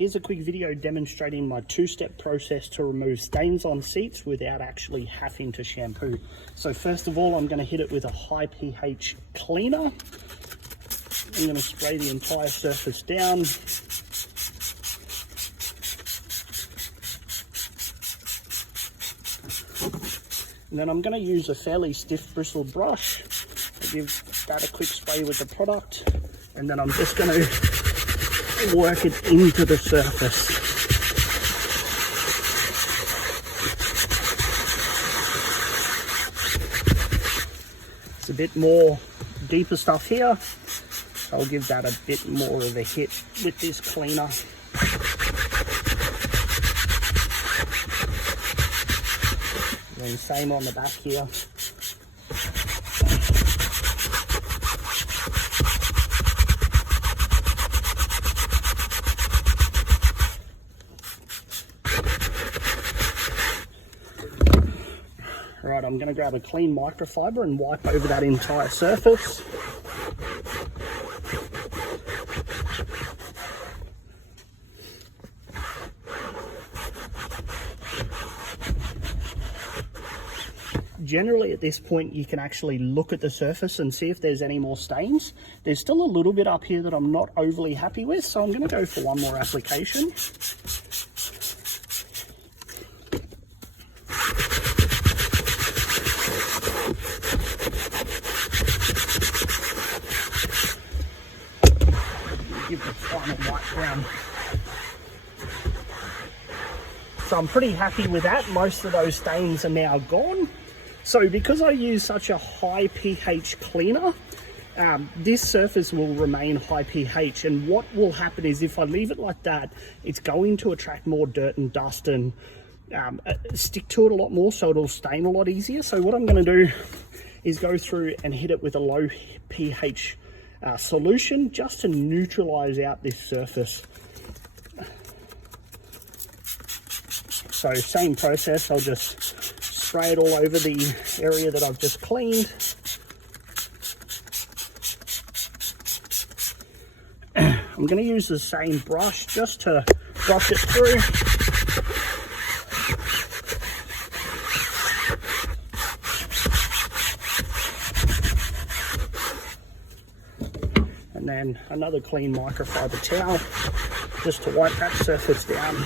Here's a quick video demonstrating my two-step process to remove stains on seats without actually having to shampoo. So first of all, I'm going to hit it with a high pH cleaner. I'm going to spray the entire surface down. And then I'm going to use a fairly stiff bristled brush. I'll give that a quick spray with the product, and then I'm just going to work it into the surface. It's a bit more deeper stuff here, so I'll give that a bit more of a hit with this cleaner. And same on the back here. Right, I'm going to grab a clean microfiber and wipe over that entire surface. Generally at this point you can actually look at the surface and see if there's any more stains. There's still a little bit up here that I'm not overly happy with, so I'm going to go for one more application. Give the final wipe down. So I'm pretty happy with that. Most of those stains are now gone. So because I use such a high pH cleaner, this surface will remain high pH, and what will happen is if I leave it like that, it's going to attract more dirt and dust and stick to it a lot more, so it'll stain a lot easier. So what I'm going to do is go through and hit it with a low pH solution just to neutralize out this surface. So same process, I'll just spray it all over the area that I've just cleaned. I'm going to use the same brush just to brush it through. And then another clean microfiber towel just to wipe that surface down.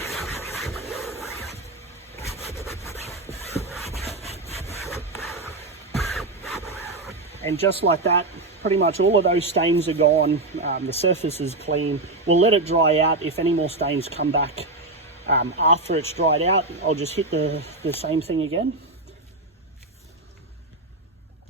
And just like that, pretty much all of those stains are gone. The surface is clean. We'll let it dry out. If any more stains come back after it's dried out, I'll just hit the same thing again.